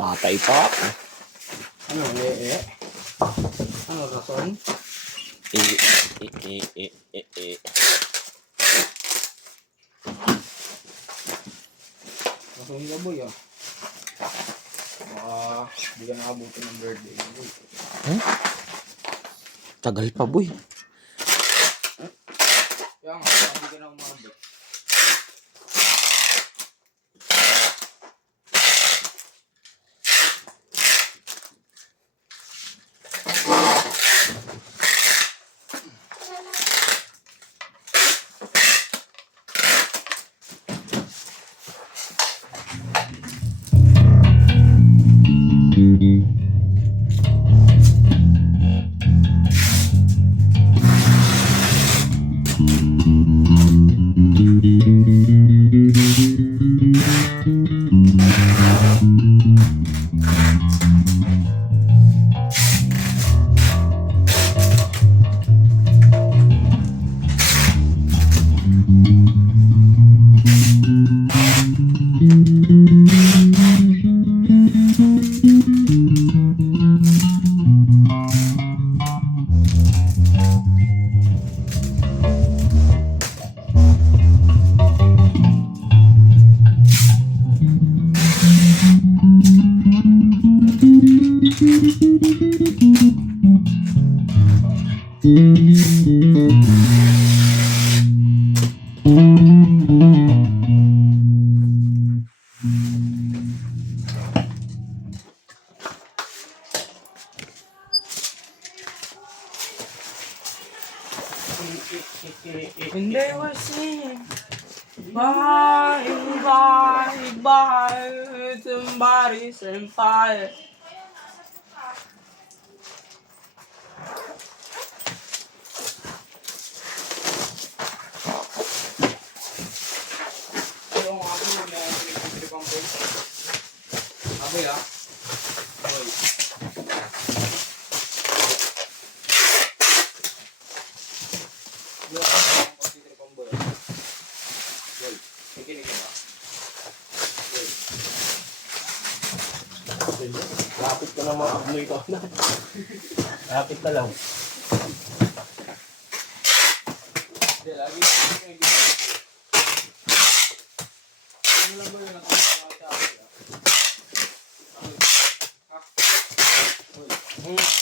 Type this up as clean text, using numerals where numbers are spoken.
Tatay pa. Ano, Ano, rason? Rason ka boy ah. Hindi ka nakabuti ng birthday boy. Tagal pa boy. Kaya nga, hindi ka na umabot. And they were singing, bye, bye, bye, somebody's on fire. Yung ako yung electric pump boy. Sabi ah. Boy. Yung electric pump boy. Boy. Nakikinig ka ba? Boy. Lapit ka na mga abloy ko. Lapit na lang. Hindi, lagi nakikinig. Ano lang ba yung nakakatawa sa akin ah? Boy.